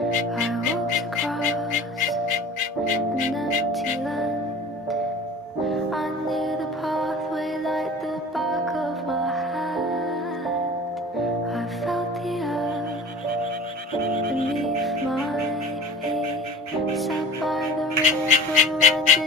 I walked across an empty land. I knew the pathway like the back of my hand. I felt the earth beneath my feet. Sat by the river and